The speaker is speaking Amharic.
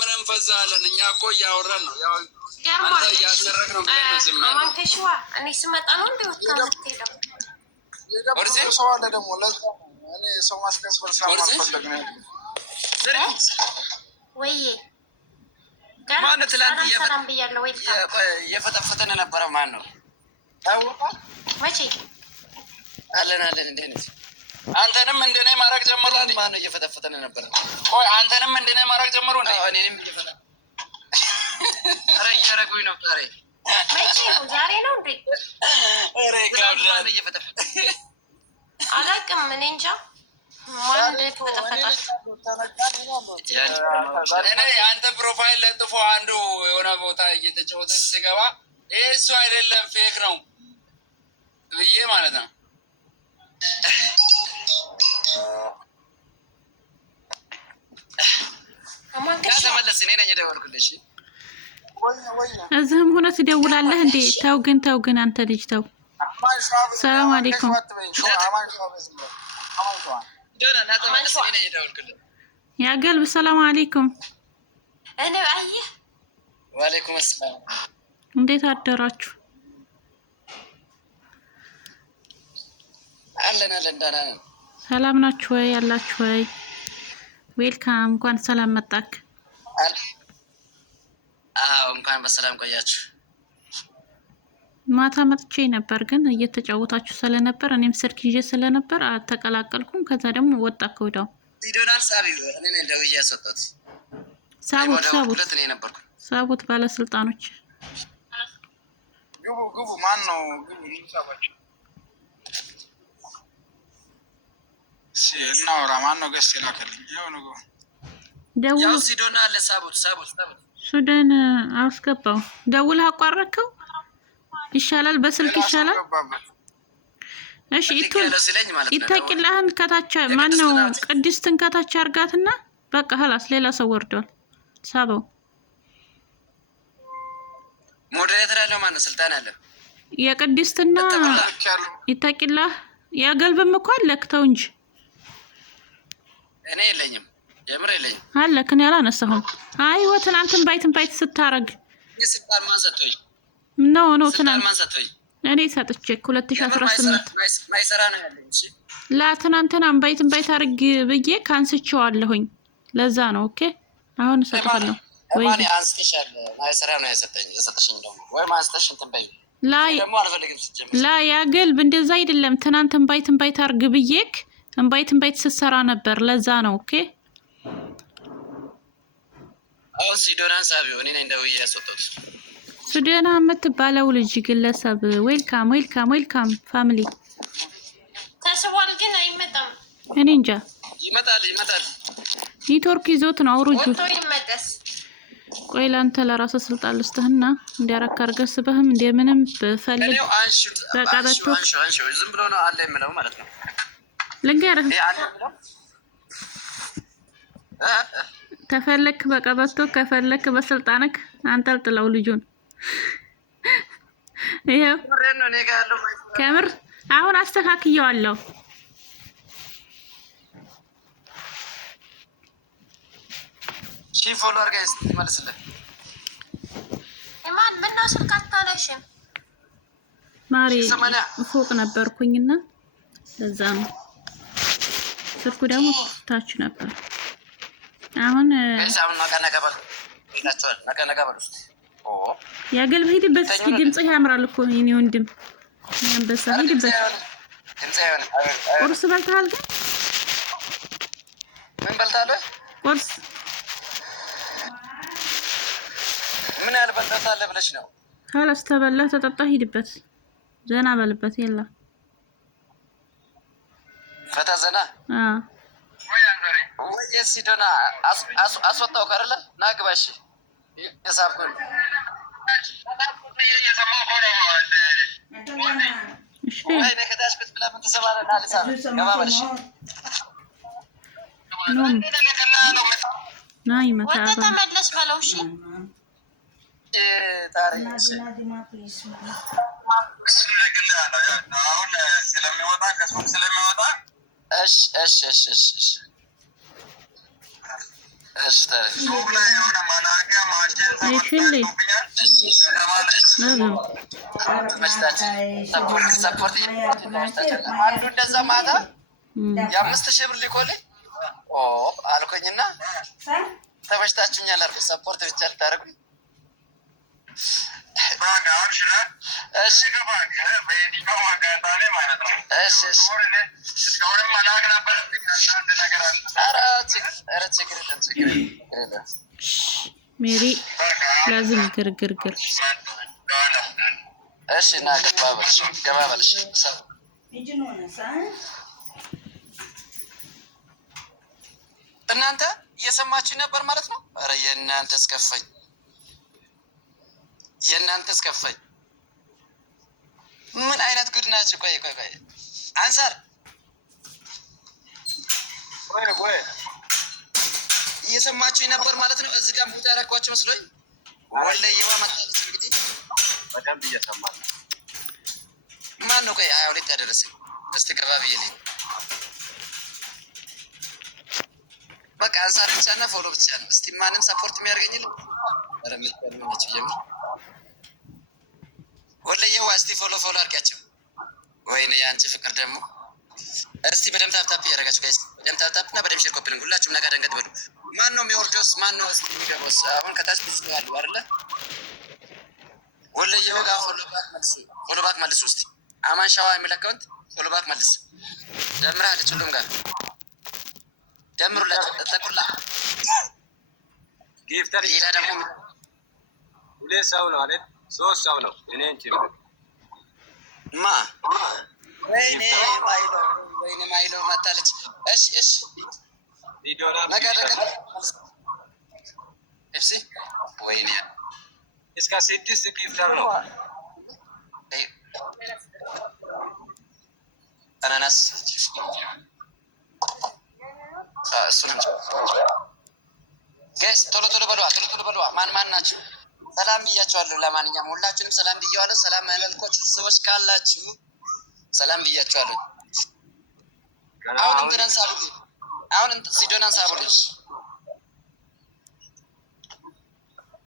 ምንም ፈዛለን እኛ እኮ እያወራን ነው። ያው አንተ እያሰረክ ነው ብለን ነው ዝም ያለው። ማንከሽዋ እኔ ስመጣ ነው እንዴ ወጣው ወርዚ ሰው አለ ደግሞ ለዛ እኔ ሰው ማስከስበር ስለማልፈልግ ነው። ወይ ማን ትላንት የፈተፈተነ ነበረ ማን ነው ታውቃ መቼ አለን እንዴ ነው አንተንም እንደኔ ማረግ ጀመሩ እንዴ ማን ነው እየፈተፈተነ ነበር ቆይ አንተንም እንደኔ ማረግ ጀመሩ እንዴ እኔንም እየፈተ አረ እያረጉኝ ነው ዛሬ መቼ ነው ዛሬ ነው እንዴ አረ ጋር እየፈተፈተ አላውቅም እኔ እንጃ ማን እንደፈተፈታል እኔ አንተ ፕሮፋይል ለጥፎ አንዱ የሆነ ቦታ እየተጫወተ ሲገባ እሱ አይደለም ፌክ ነው ብዬ ማለት ነው ተመለስ እኔ ነኝ የደወልኩልሽ እዚህም ሆነ ትደውላለህ እንዴ ተው ግን አንተ ልጅ ተው ሰላም አለይኩም ያ قلب ሰላም አለይኩም እኔ አየህ ወአለይኩም ሰላም እንዴት አደራችሁ አለን ደህና ነን ሰላም ናችሁ ወይ ያላችሁ ወይ ዌልካም እንኳን ሰላም መጣክ እንኳን በሰላም ቆያችሁ ማታ መጥቼ ነበር ግን እየተጫወታችሁ ስለነበር እኔም ስልክ ይዤ ስለነበር አተቀላቀልኩም ከዛ ደግሞ ወጣክ ወዳው ዲዶናል ሳቢው እኔ ነኝ ደውዬ ያሰጣት ሳቡት ባለስልጣኖች ግቡ ማን ነው ግቡ ይሳባችሁ ሲናውራ ማን ነው ገስ ይላከልኝ ያው ነው ደውል ያው ሲዶናል ሳቡት ሱዳን አስገባው ደውል አቋረከው ይሻላል በስልክ ይሻላል እሺ ይታቂላህን ከታች ማን ነው ቅድስትን ከታች አርጋትና በቃ خلاص ሌላ ሰው ወርዷል ሳበው ሞዴሬተር ያለው ማን ነው ስልጣን ያለው የቅድስትና ይታቂላህ ያገልብም እኮ አለክተው እንጂ እኔ የለኝም የምር የለኝም አለክን ያላነሳሁም አይ ወትናንተን ባይት ስታረግ የስልጣን ማንሰጠኝ ኖ ትናንት እኔ ሰጥቼ 2018 ማይሰራ ነው ያለኝ እሺ ላ ትናንትና ባይት አርግ ብዬ ካንስቼዋለሁኝ ለዛ ነው ኦኬ አሁን ሰጥቷለሁ ወይ ማን አንስተሻል ማይሰራ ነው የሰጠሽኝ ደግሞ ወይ ማስተሽ እንትን በይ ላይ ደግሞ አልፈልግም ሲጀምር ላ ያገልብ እንደዛ አይደለም ትናንት ባይት አርግ ብዬክ ባይት ስትሰራ ነበር ለዛ ነው ኦኬ አው ሲዶናን ሳቢው እኔ ነኝ ደውዬ ያሰጣሁት ሱዳና የምትባለው ልጅ ግለሰብ ዌልካም ፋሚሊ ተስቧል ግን አይመጣም እኔ እንጃ ይመጣል ኔትወርክ ይዞት ነው አውሩጁ ወጥቶ ይመለስ ቆይ ላንተ ለራስ ስልጣን ልስጥህና እንዲያረካ አርገስበህም እንደምንም በፈልግ በቃበቶ አንሺ ዝም ብሎ ነው አለ የምለው ማለት ነው ልንገርህ ተፈለክ በቀበቶ ከፈለክ በስልጣንክ አንጠልጥለው ልጁን ይሄው ከምር አሁን አስተካክየዋለሁ ሺ ፎሎወር ጋይስ መልስልህ ማን ምን ነው ስልክ አታነሽም ማሪ ፎቅ ነበርኩኝና ለዛ ነው ስልኩ ደግሞ ታች ነበር አሁን ነቀነቀበል ውስጥ ያገልብ ሂድበት እስኪ ድምጽህ ያምራል እኮ የኔ ወንድም አንበሳ ሂድበት ቁርስ በልተሃል ግን ምን በልታለህ ቁርስ ምን ያልበልታለህ ብለሽ ነው خلاص ተበላህ ተጠጣ ሂድበት ዘና በልበት የላ ፈታ ዘና ወይ ሲዶና አስወጣው ካረለ ናግባሽ የሳብኩን ወይ ነከታሽ ብላ ምን ተሰባለና አለሳ ገባበልሽ ናይ መታ ተመለስ በለው እሺ ታሪክ አሁን ስለሚወጣ ከሱቅ ስለሚወጣ እሺ አንዱ እንደዛ ማታ የ5,000 ብር ሊኮልኝ አልኮኝና ተመችታችሁኛል አልኩት። ሰፖርት ብቻ ልታደርጉኝ ሜሪ ላዝም ግርግርግር እሺ እና ገባ በልሽ እናንተ እየሰማችሁ ነበር ማለት ነው። ኧረ የእናንተ እስከፋኝ ምን አይነት ጉድ ናችሁ? ቆይ አንሳር እየሰማችሁ ነበር ማለት ነው። እዚህ ጋር ሙት ያረኳቸው መስሎኝ ወለየዋ መጣች። እንግዲህ በደንብ እየሰማ ማን ነው? ቆይ 22 ያደረሰኝ እስቲ ገባ ብዬልኝ በቃ አንሳር ብቻ እና ፎሎ ብቻ ነው። እስቲ ማንም ሰፖርት የሚያደርገኝ ወለየዋ እስቲ ፎሎ አድርጊያቸው። ወይኔ የአንቺ ፍቅር ደግሞ እስቲ በደምብ ታፕታፕ እያደረጋችሁ ጋይስ፣ በደምብ ታፕታፕ እና በደምብ ሼር ኮፒሊንግ ሁላችሁም ነጋ ደንገጥ በሉ። ማን ነው የሚወርደውስ? ማን ነው እስቲ የሚገባውስ? አሁን ከታች ብዙ ያሉ አይደለ? ወለየዋ ጋር ፎሎ ባክ መልሱ እስቲ። አማን ሻዋ የሚለካውንት ፎሎ ባክ መልስ። ደምራለች ሁሉም ጋር ደምሩላችሁ። ተጠቁላ ጊፍተር ሌላ ደግሞ 2 ሰው ነው አይደል? 3 ሰው ነው። እኔ እንጂ ወይኔ ማይሎ መታለች። እሺ ቪዲዮና እሺ ወይኔ እስከ 6 ጊፍተር ነው። አናናስ እሱንም ጋይስ ቶሎ በለዋ። ማን ናችሁ? ሰላም ብያቸዋለሁ። ለማንኛውም ሁላችሁንም ሰላም ብያዋለሁ። ሰላም ያላልኳችሁ ሰዎች ካላችሁ ሰላም ብያቸዋለሁ። አሁን እንትናን ሳቡልኝ። ሲዶናን ሳቡልኝ።